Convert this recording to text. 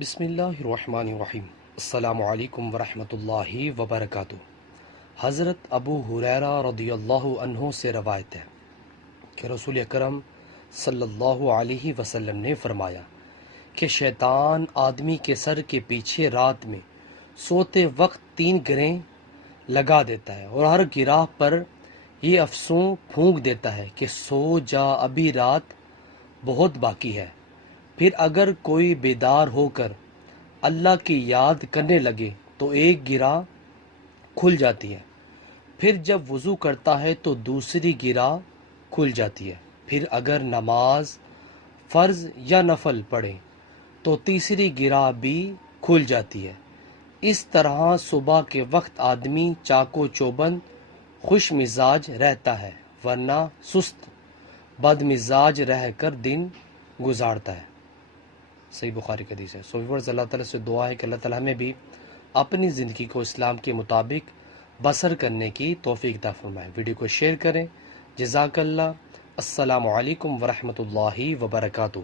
بسم اللہ الرحمن الرحیم۔ السلام علیکم ورحمۃ اللہ وبرکاتہ۔ حضرت ابو ہریرہ رضی اللہ عنہ سے روایت ہے کہ رسول اکرم صلی اللہ علیہ وسلم نے فرمایا کہ شیطان آدمی کے سر کے پیچھے رات میں سوتے وقت 3 گرہیں لگا دیتا ہے اور ہر گرہ پر یہ افسوں پھونک دیتا ہے کہ سو جا، ابھی رات بہت باقی ہے۔ پھر اگر کوئی بیدار ہو کر اللہ کی یاد کرنے لگے تو ایک گرہ کھل جاتی ہے، پھر جب وضو کرتا ہے تو دوسری گرہ کھل جاتی ہے، پھر اگر نماز فرض یا نفل پڑھے تو تیسری گرہ بھی کھل جاتی ہے۔ اس طرح صبح کے وقت آدمی چاق و چوبند خوش مزاج رہتا ہے، ورنہ سست بد مزاج رہ کر دن گزارتا ہے۔ صحیح بخاری کی حدیث ہے۔ سو ویورز، اللہ تعالیٰ سے دعا ہے کہ اللہ تعالیٰ ہمیں بھی اپنی زندگی کو اسلام کے مطابق بسر کرنے کی توفیق عطا فرمائے۔ ویڈیو کو شیئر کریں۔ جزاک اللہ۔ السلام علیکم ورحمۃ اللہ وبرکاتہ۔